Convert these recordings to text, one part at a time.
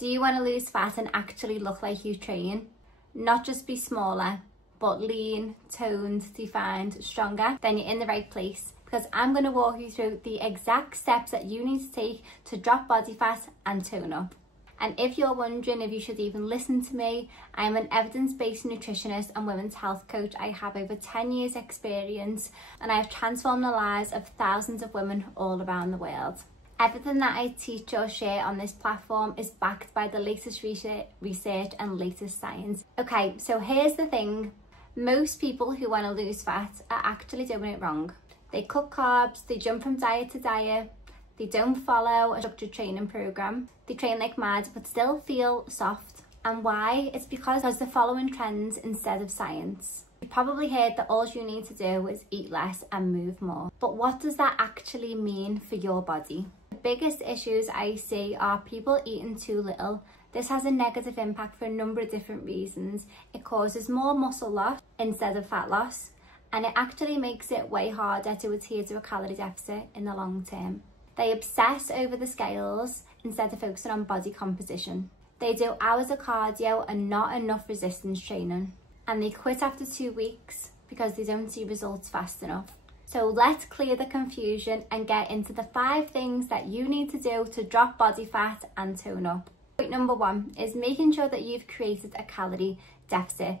Do you want to lose fat and actually look like you train? Not just be smaller, but lean, toned, defined, stronger? Then you're in the right place, because I'm going to walk you through the exact steps that you need to take to drop body fat and tone up. And if you're wondering if you should even listen to me, I'm an evidence-based nutritionist and women's health coach. I have over 10 years experience and I've transformed the lives of thousands of women all around the world. Everything that I teach or share on this platform is backed by the latest research and latest science. Okay, so here's the thing. Most people who want to lose fat are actually doing it wrong. They cut carbs, they jump from diet to diet, they don't follow a structured training program, they train like mad but still feel soft. And why? It's because they're following trends instead of science. You've probably heard that all you need to do is eat less and move more. But what does that actually mean for your body? The biggest issues I see are people eating too little. This has a negative impact for a number of different reasons. It causes more muscle loss instead of fat loss, and it actually makes it way harder to adhere to a calorie deficit in the long term. They obsess over the scales instead of focusing on body composition. They do hours of cardio and not enough resistance training, and they quit after 2 weeks because they don't see results fast enough. So let's clear the confusion and get into the 5 things that you need to do to drop body fat and tone up. Point number 1 is making sure that you've created a calorie deficit.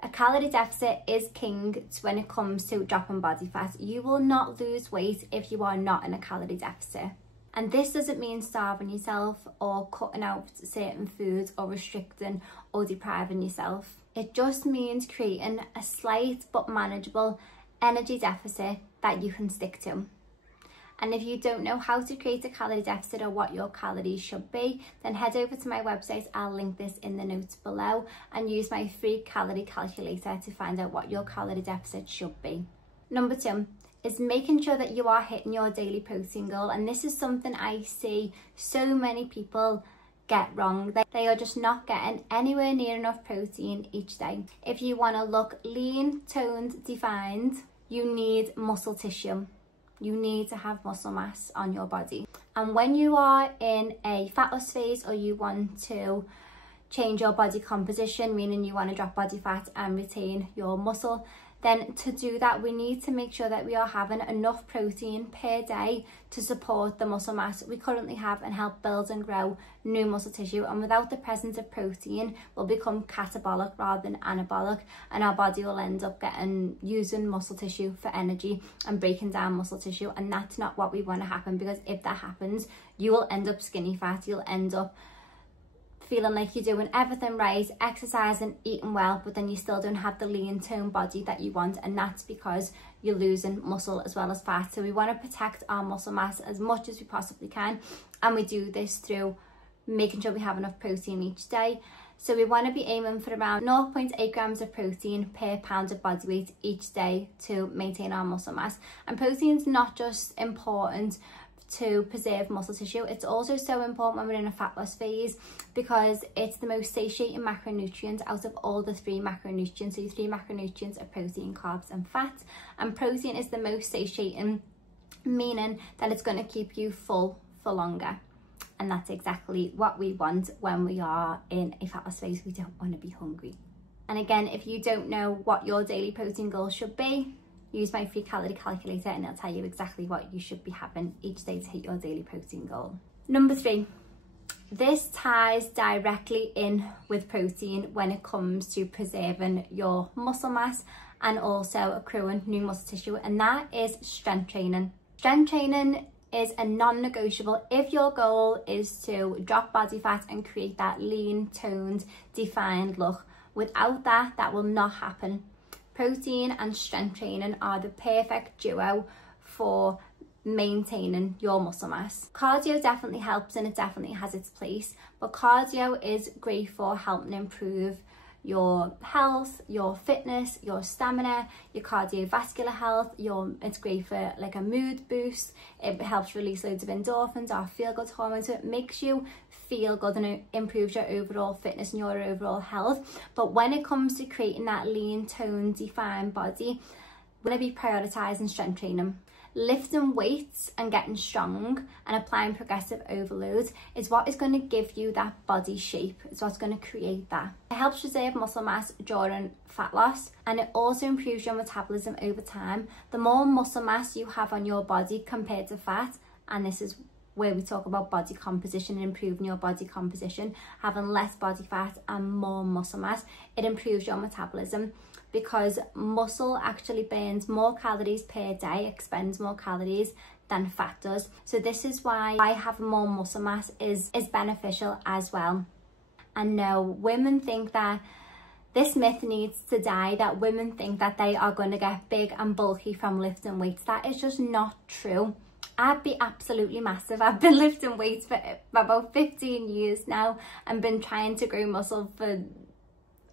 A calorie deficit is king when it comes to dropping body fat. You will not lose weight if you are not in a calorie deficit. And this doesn't mean starving yourself or cutting out certain foods or restricting or depriving yourself. It just means creating a slight but manageable energy deficit that you can stick to. And if you don't know how to create a calorie deficit or what your calories should be, then head over to my website. I'll link this in the notes below, and use my free calorie calculator to find out what your calorie deficit should be. Number 2 is making sure that you are hitting your daily protein goal. And this is something I see so many people get wrong. They are just not getting anywhere near enough protein each day. If you want to look lean, toned, defined, you need muscle tissue. You need to have muscle mass on your body. And when you are in a fat loss phase, or you want to change your body composition, meaning you want to drop body fat and retain your muscle, then to do that, we need to make sure that we are having enough protein per day to support the muscle mass we currently have and help build and grow new muscle tissue. And without the presence of protein, we'll become catabolic rather than anabolic, and our body will end up using muscle tissue for energy and breaking down muscle tissue. And that's not what we want to happen, because if that happens, you will end up skinny fat. You'll end up feeling like you're doing everything right, exercising, eating well, but then you still don't have the lean toned body that you want, and that's because you're losing muscle as well as fat. So we want to protect our muscle mass as much as we possibly can, and we do this through making sure we have enough protein each day. So we want to be aiming for around 0.8 grams of protein per pound of body weight each day to maintain our muscle mass. And protein's not just important to preserve muscle tissue, it's also so important when we're in a fat loss phase, because it's the most satiating macronutrient out of all the 3 macronutrients. So your 3 macronutrients are protein, carbs and fat, and protein is the most satiating, meaning that it's going to keep you full for longer. And that's exactly what we want when we are in a fat loss phase. We don't want to be hungry. And again, if you don't know what your daily protein goal should be, use my free calorie calculator and it'll tell you exactly what you should be having each day to hit your daily protein goal. Number 3, this ties directly in with protein when it comes to preserving your muscle mass and also accruing new muscle tissue, and that is strength training. Strength training is a non-negotiable if your goal is to drop body fat and create that lean, toned, defined look. Without that, that will not happen. Protein and strength training are the perfect duo for maintaining your muscle mass. Cardio definitely helps and it definitely has its place, but cardio is great for helping improve your health, your fitness, your stamina, your cardiovascular health. It's great for like a mood boost. It helps release loads of endorphins, our feel-good hormones, so it makes you feel good and it improves your overall fitness and your overall health. But when it comes to creating that lean, toned, defined body, we're going to be prioritizing strength training. Lifting weights and getting strong and applying progressive overload is what is going to give you that body shape. It's what's going to create that. It helps preserve muscle mass during fat loss, and it also improves your metabolism over time. The more muscle mass you have on your body compared to fat, and this is where we talk about body composition and improving your body composition, having less body fat and more muscle mass, it improves your metabolism, because muscle actually burns more calories per day, expends more calories than fat does. So this is why having more muscle mass is beneficial as well. And no, women think that this myth needs to die, that women think that they are going to get big and bulky from lifting weights. That is just not true. I'd be absolutely massive. I've been lifting weights for about 15 years now and been trying to grow muscle for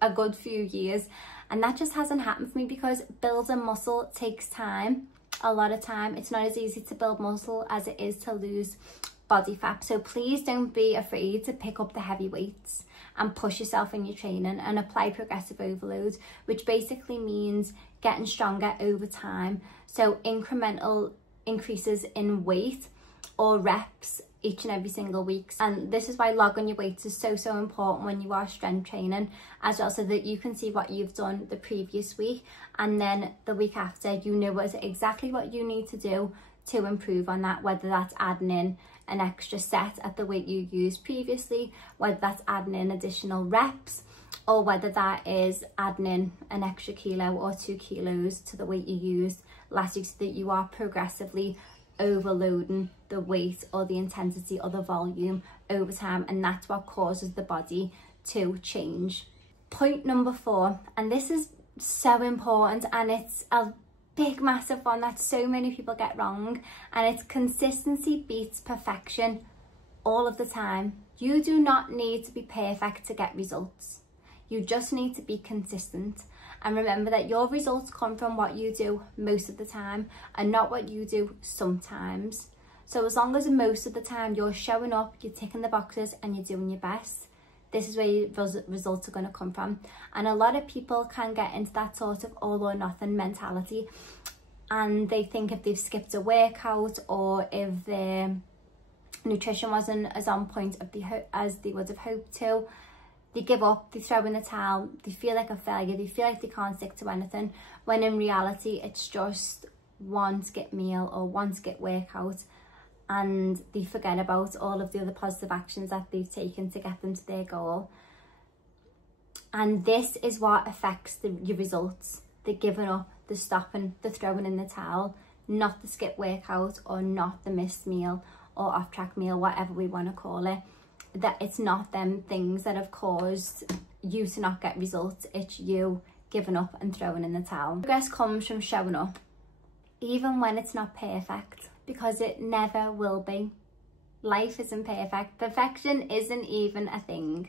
a good few years, and that just hasn't happened for me, because building muscle takes time, a lot of time. It's not as easy to build muscle as it is to lose body fat. So please don't be afraid to pick up the heavy weights and push yourself in your training and apply progressive overload, which basically means getting stronger over time. So incremental increases in weight or reps each and every single week. And this is why logging your weights is so important when you are strength training as well, so that you can see what you've done the previous week, and then the week after you know exactly what you need to do to improve on that, whether that's adding in an extra set at the weight you used previously, whether that's adding in additional reps, or whether that is adding in an extra kilo or 2 kilos to the weight you used last week, so that you are progressively overloading the weight or the intensity or the volume over time, and that's what causes the body to change. Point number 4, and this is so important, and it's a big massive one that so many people get wrong, and it's consistency beats perfection all of the time. You do not need to be perfect to get results. You just need to be consistent. And remember that your results come from what you do most of the time and not what you do sometimes. So as long as most of the time you're showing up, you're ticking the boxes and you're doing your best, this is where your results are going to come from. And a lot of people can get into that sort of all or nothing mentality, and they think if they've skipped a workout or if their nutrition wasn't as on point as they would have hoped to, they give up, they throw in the towel, they feel like a failure, they feel like they can't stick to anything, when in reality it's just one skip meal or one skip workout, and they forget about all of the other positive actions that they've taken to get them to their goal. And this is what affects your results: the giving up, the stopping, the throwing in the towel, not the skip workout or not the missed meal or off-track meal, whatever we want to call it. That it's not them things that have caused you to not get results, it's you giving up and throwing in the towel. Progress comes from showing up, even when it's not perfect, because it never will be. Life isn't perfect. Perfection isn't even a thing.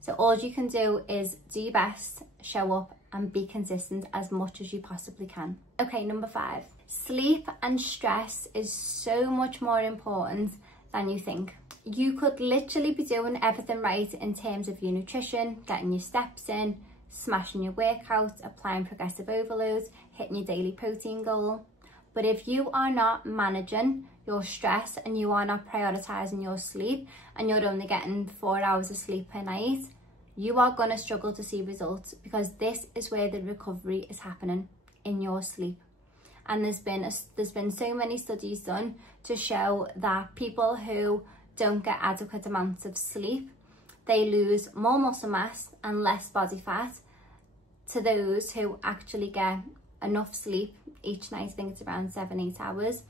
So all you can do is do your best, show up and be consistent as much as you possibly can. Okay, number 5. Sleep and stress is so much more important than you think. You could literally be doing everything right in terms of your nutrition, getting your steps in, smashing your workouts, applying progressive overloads, hitting your daily protein goal. But if you are not managing your stress and you are not prioritizing your sleep, and you're only getting 4 hours of sleep per night, you are going to struggle to see results, because this is where the recovery is happening, in your sleep. And there's been so many studies done to show that people who don't get adequate amounts of sleep, they lose more muscle mass and less body fat to those who actually get enough sleep each night. I think it's around 7-8 hours.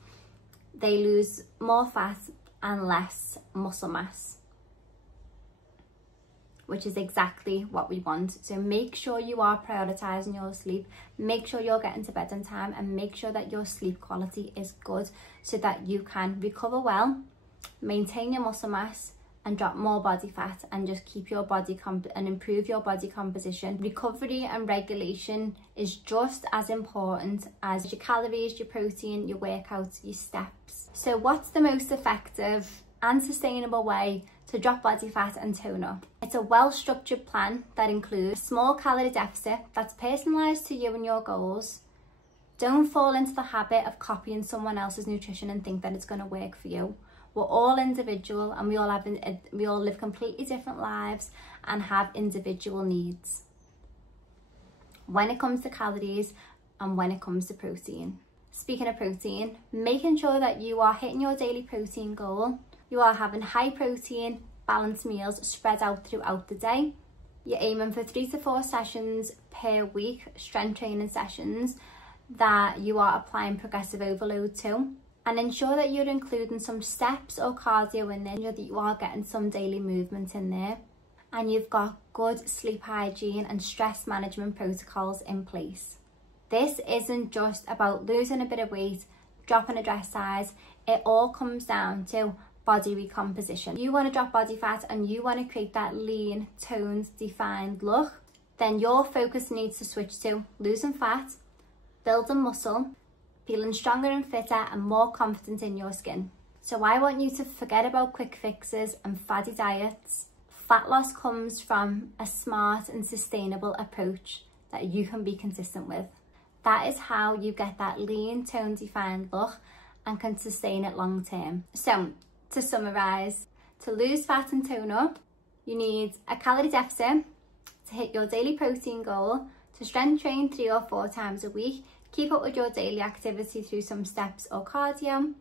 They lose more fat and less muscle mass, which is exactly what we want. So make sure you are prioritizing your sleep, make sure you're getting to bed on time, and make sure that your sleep quality is good, so that you can recover well, maintain your muscle mass and drop more body fat, and just keep your body and improve your body composition. Recovery and regulation is just as important as your calories, your protein, your workouts, your steps. So what's the most effective and sustainable way to drop body fat and tone up? It's a well-structured plan that includes a small calorie deficit that's personalized to you and your goals, Don't fall into the habit of copying someone else's nutrition and think that it's going to work for you. We're all individual, and we all live completely different lives and have individual needs when it comes to calories and when it comes to protein. Speaking of protein, making sure that you are hitting your daily protein goal. You are having high protein, balanced meals spread out throughout the day. You're aiming for 3 to 4 sessions per week, strength training sessions that you are applying progressive overload to. And ensure that you're including some steps or cardio in there, ensure that you are getting some daily movement in there. And you've got good sleep hygiene and stress management protocols in place. This isn't just about losing a bit of weight, dropping a dress size. It all comes down to body recomposition. You want to drop body fat and you want to create that lean, toned, defined look, then your focus needs to switch to losing fat, building muscle, feeling stronger and fitter and more confident in your skin. So I want you to forget about quick fixes and faddy diets. Fat loss comes from a smart and sustainable approach that you can be consistent with. That is how you get that lean, toned, defined look and can sustain it long term. So to summarise, to lose fat and tone up, you need a calorie deficit to hit your daily protein goal, to strength train 3 or 4 times a week, keep up with your daily activity through some steps or cardio,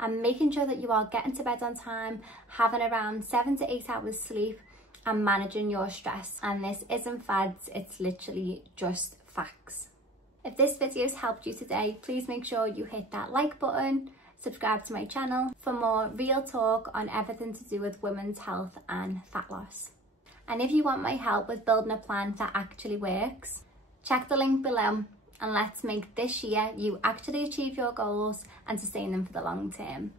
and making sure that you are getting to bed on time, having around 7 to 8 hours sleep, and managing your stress. And this isn't fads, it's literally just facts. If this video has helped you today, please make sure you hit that like button, subscribe to my channel for more real talk on everything to do with women's health and fat loss. And if you want my help with building a plan that actually works, check the link below and let's make this year you actually achieve your goals and sustain them for the long term.